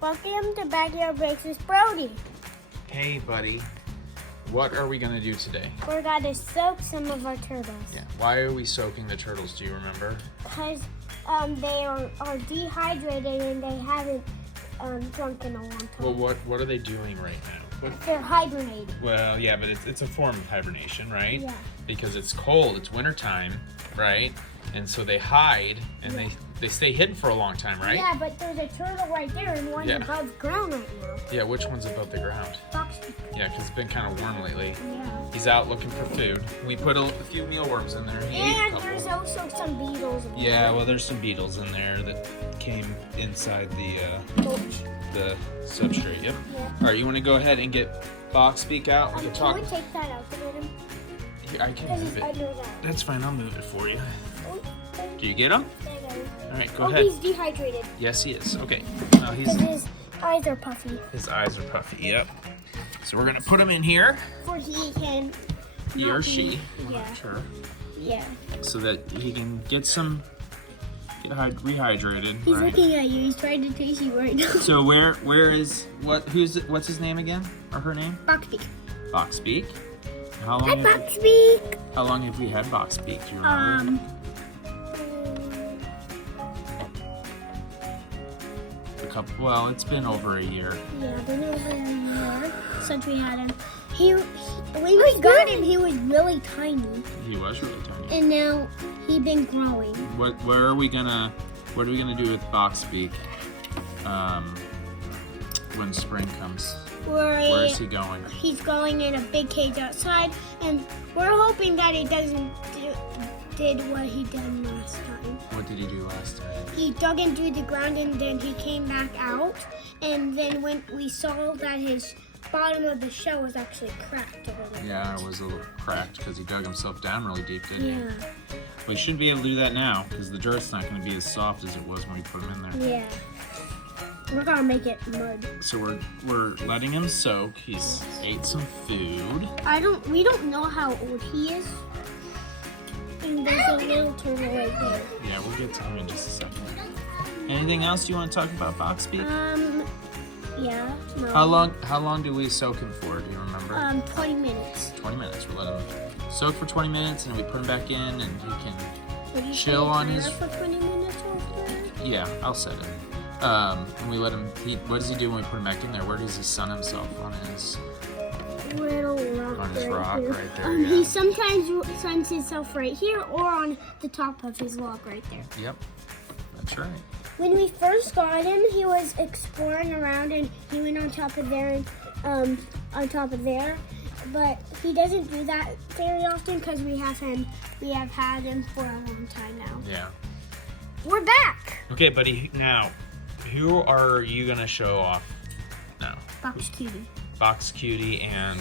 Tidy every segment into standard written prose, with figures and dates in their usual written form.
Welcome to Backyard Breaks with Brody. Hey, buddy. What are we going to do today? We're going to soak some of our turtles. Yeah. Why are we soaking the turtles? Do you remember? Because they are dehydrated and they haven't drunk in a long time. Well, what are they doing right now? They're hibernating. Well, yeah, but it's a form of hibernation, right? Yeah. Because it's cold, it's wintertime, right? And so they hide and they stay hidden for a long time, right? Yeah, but there's a turtle right there and one's above ground right now. Yeah, which one's above the ground? Box Beak. Yeah, because it's been kind of warm lately. Yeah. He's out looking for food. We put a few mealworms in there. And there's also some beetles. Yeah, well, there's some beetles in there that came inside the substrate. Yep. Yeah. All right, you want to go ahead and get Box Beak out? We can talk. Can we take that out to get him? Here, I can move it. I know that. That's fine. I'll move it for you. Oh, Do you get him? there you go. All right, go ahead. He's dehydrated. Yes, he is. Okay. Now Because his eyes are puffy. his eyes are puffy. Yep. So we're gonna put him in here. For he can. He or she. Yeah. Sure. Yeah. So that he can get rehydrated. He's right? looking at you. He's trying to taste you right now. So where is what's his name again? Or her name? Box Beak. Box Beak. How Hi, long? Box Beak. How long have we had Box Beak? Do you remember? Well, it's been over a year. Yeah, been over a year since we had him. When we got him, he was really tiny, He was really tiny. and now he's been growing. What are we gonna do with Box Beak when spring comes? Where is he going? He's going in a big cage outside, and we're hoping that he doesn't did what he did last time. What did he do last time? He dug into the ground and then he came back out, and then when we saw that his bottom of the shell was actually cracked a little. Yeah, it was a little cracked because he dug himself down really deep, didn't he? Yeah. We shouldn't be able to do that now because the dirt's not going to be as soft as it was when we put him in there. Yeah. We're gonna make it mud. So we're letting him soak. He's ate some food. We don't know how old he is. And there's a little turtle right there. Yeah, we'll get to him in just a second. Anything else you want to talk about Box Beak? Yeah. No. How long do we soak him for? Do you remember? 20 minutes. 20 minutes. We'll let him soak for 20 minutes and we put him back in and he can Would you chill say on timer his. for 20 minutes after? Yeah, I'll set it. And we let him. What does he do when we put him back in there? Where does he sun himself on his? Little rock On his rock here. right there, He yeah. sometimes suns himself right here or on the top of his log right there. Yep, that's right. When we first got him, he was exploring around and he went on top of there, but he doesn't do that very often because we have had him for a long time now. Yeah. We're back. Okay, buddy. Now, who are you gonna show off now? Box Cutie. Box Cutie and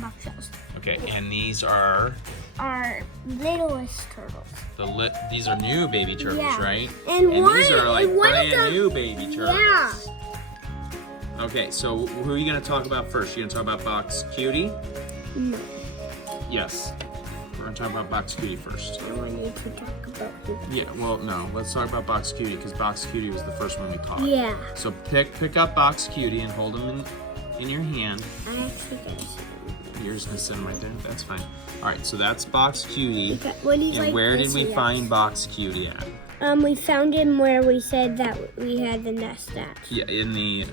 Box Shells. okay, and these are Our littlest turtles. These are new baby turtles, Yeah. right? And these are like one of brand them- new baby turtles. Yeah. Okay, so who are you gonna talk about first? You gonna talk about Box Cutie? No. Yes. We're gonna talk about Box Cutie first. I wanted to talk about you. Yeah. Well, no. Let's talk about Box Cutie because Box Cutie was the first one we caught. Yeah. So pick up Box Cutie and hold him in your hand. I actually got to You're just gonna sit him right there. That's fine. All right. So that's Box Cutie. When he's And like where did this, we yes. find Box Cutie at? We found him where we said that we had the nest at. Yeah, in the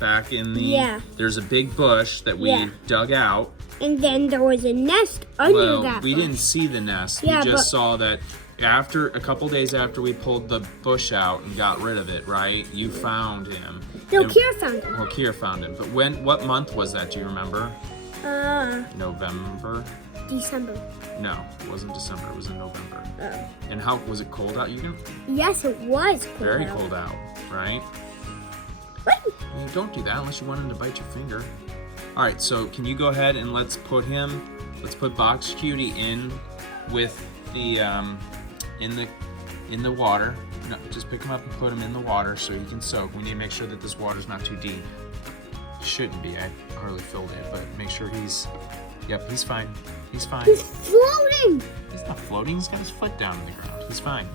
back in the. Yeah. There's a big bush that we Yeah. dug out. And then there was a nest under Well, that we bush. didn't see the nest. Yeah, we just but- saw that after a couple days after we pulled the bush out and got rid of it. Right? You found him. No, And- Kira found him. Well, Kier found him. But what month was that? Do you remember? November. December. No, it wasn't December. It was in November. Oh. And how was it cold out? You can Yes, it was cold. very out. cold out, right? What? Well, don't do that unless you want him to bite your finger. All right, so can you go ahead and let's put Box Cutie in with the in the water. No, just pick him up and put him in the water so he can soak. We need to make sure that this water's not too deep. It shouldn't be. I hardly filled it, but make sure Yep, he's fine. He's fine. He's floating. He's not floating. He's got his foot down in the ground. He's fine.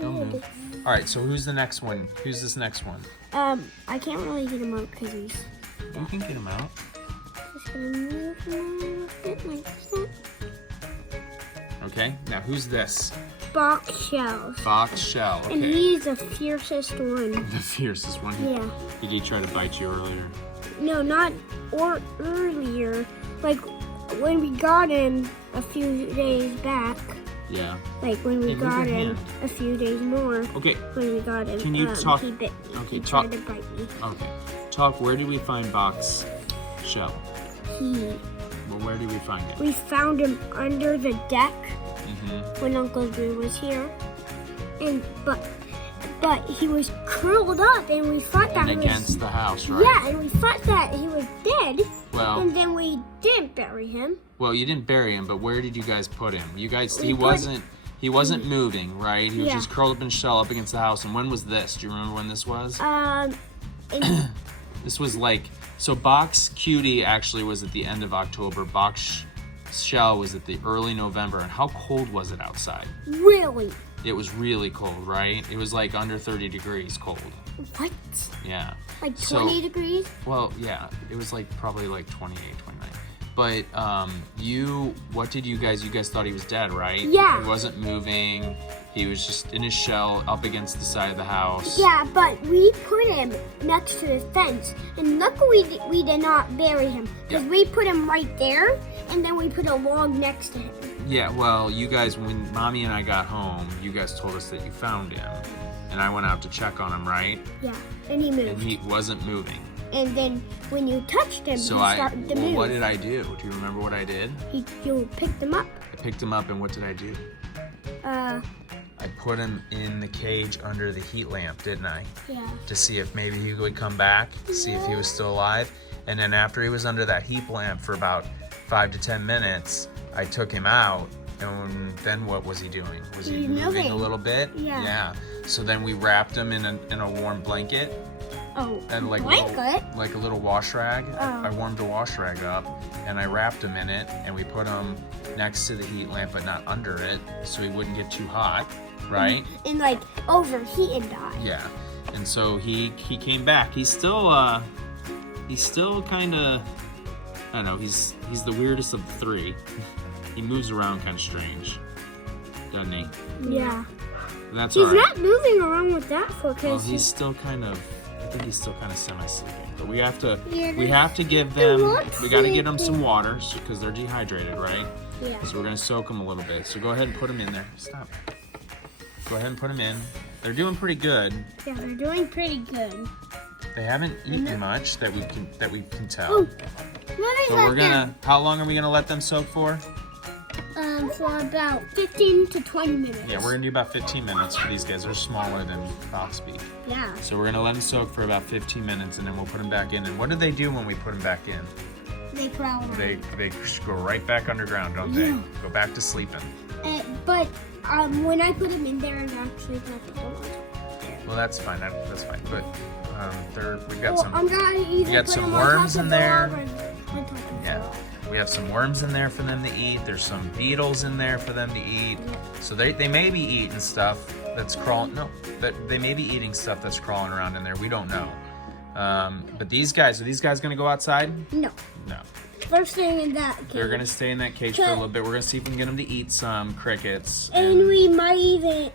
Don't move. All right, so who's the next one? Who's this next one? I can't really get him out because he's... You can get him out. Just gonna move him a little bit like that. Okay, now who's this? Box shells. Box shell. Okay. And he's the fiercest one. The fiercest one. Yeah. Did he try to bite you earlier? No, not earlier. Like when we got him a few days back. Yeah. Like when we Hey, move got your him hand. a few days more. Okay. When we got him, Can you talk? he bit me. Okay, He talk. tried to bite me. Okay. Talk. Where did we find Box shell? Well, where did we find it? We found him under the deck Mm-hmm. when Uncle Drew was here, and but he was curled up, and we thought that And against the house, right? Yeah, and we thought that he was dead. Well, And then we didn't bury him. well, you didn't bury him, but where did you guys put him? You guys, We he put- wasn't moving, right? He was Yeah. just curled up in a shell up against the house. And when was this? Do you remember when this was? And This was like, so Box Cutie actually was at the end of October. Box Shell was at the early November. And how cold was it outside? really, It was really cold, right? It was like under 30 degrees cold. what? Yeah. Like So- 20 degrees? Well, yeah, it was like probably like 28, 29. But what did you guys thought he was dead, right? Yeah. He wasn't moving. He was just in his shell up against the side of the house. Yeah, but we put him next to the fence, and luckily we did not bury him because Yeah. we put him right there, and then we put a log next to him. Yeah, well, you guys, when Mommy and I got home, you guys told us that you found him. And I went out to check on him, right? Yeah, and he moved. And he wasn't moving. And then when you touched him, So he started to move. what did I do? Do you remember what I did? You picked him up. I picked him up, and what did I do? I put him in the cage under the heat lamp, didn't I? Yeah. To see if maybe he would come back, see if he was still alive. And then after he was under that heat lamp for about 5 to 10 minutes, I took him out. And then what was he doing? Was he He was moving moving. a little bit? Yeah. So then we wrapped him in a warm blanket Oh, and like blanket? like a little wash rag. Oh. I warmed a wash rag up and I wrapped him in it, and we put him next to the heat lamp but not under it, so he wouldn't get too hot, right? And like overheat and die. Yeah. And so he came back. He's still kind of, I don't know, he's the weirdest of the three. He moves around kind of strange, doesn't he? Yeah. And that's He's all right. not moving around with that foot Well, because he's still kind of, I think he's still kind of semi-sleeping. But we have to Yeah, give they're them, not we got to get them sleeping. some water because they're dehydrated, right? yeah. So we're gonna soak them a little bit. So go ahead and put them in there. Stop. Go ahead and put them in. They're doing pretty good. Yeah, they're doing pretty good. They haven't eaten much that we can tell. Oh, let me But let we're gonna. How long are we gonna let them soak for? them for about 15 to 20 minutes. Yeah, we're gonna do about 15 minutes for these guys. They're smaller than Box Beak. Yeah. So we're gonna let them soak for about 15 minutes, and then we'll put them back in. And what do they do when we put them back in? They crawl around. They just go right back underground, don't they? Yeah. Go back to sleeping. But when I put them in there, I'm actually gonna put them on top there. Well, that's fine. That's fine. But we got Well, some. I'm gonna either got put some them on top worms of in the there. log or on top of the Yeah. log. We have some worms in there for them to eat. There's some beetles in there for them to eat. So they may be eating stuff that's crawling. No, they may be eating stuff that's crawling around in there. We don't know. But these guys, are these guys gonna go outside? No. No. First thing in that cage. They're gonna stay in that cage for a little bit. We're gonna see if we can get them to eat some crickets. And we might even.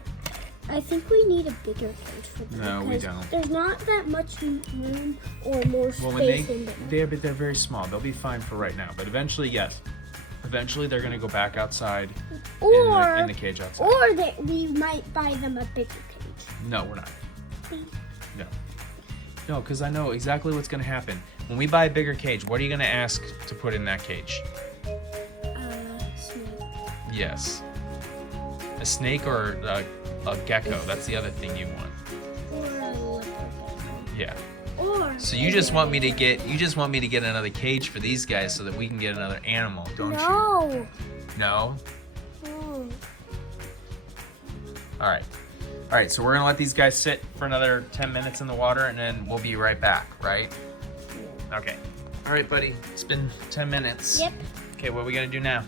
I think we need a bigger cage for them. No, we because don't. There's not that much room or more space Well, when in there. they're very small. They'll be fine for right now. But eventually, yes. Eventually, they're gonna go back outside Or in the cage outside. or that we might buy them a bigger cage. No, we're not. No. No, because I know exactly what's going to happen. When we buy a bigger cage, what are you going to ask to put in that cage? Snake. Yes. A snake or a gecko. That's the other thing you want. Or a leopard. Yeah. Or So you just want me to get another cage for these guys so that we can get another animal, don't you? no. No. Oh. All right, so we're going to let these guys sit for another 10 minutes in the water, and then we'll be right back, right? Okay. All right, buddy. It's been 10 minutes. Yep. Okay, what are we going to do now?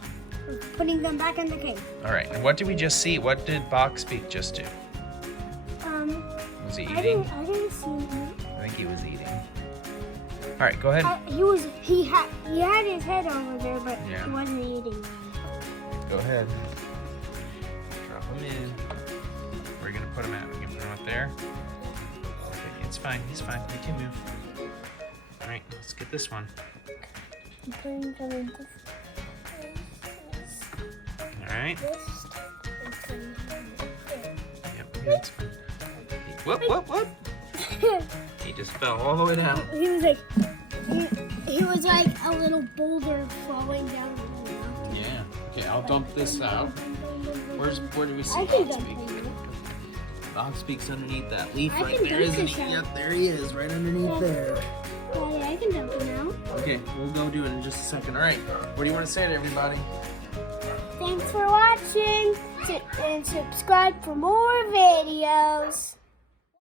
We're putting them back in the cage. All right, and what did we just see? What did Box Beak just do? Was he I eating? didn't see him. I think he was eating. All right, go ahead. He had his head over there, but Yeah. he wasn't eating. Go ahead. Drop him in. Where are you gonna put him at? We're gonna put him up there. Okay, it's fine. He's fine. He can move. All right, let's get this one. I'm putting them in All right. this. And putting them in Yep. It's fine. Whoop. He just fell all the way down. he was like a little boulder falling down the mountain. Yeah. Okay, I'll dump this out. Where do we see I can Box dump Beak? him. Box Beak's underneath that leaf I right can there, dump isn't this he? out. Yep, there he is, right underneath there. Daddy, I can dump him out. Okay, we'll go do it in just a second. All right, what do you want to say to everybody? Thanks for watching and subscribe for more videos.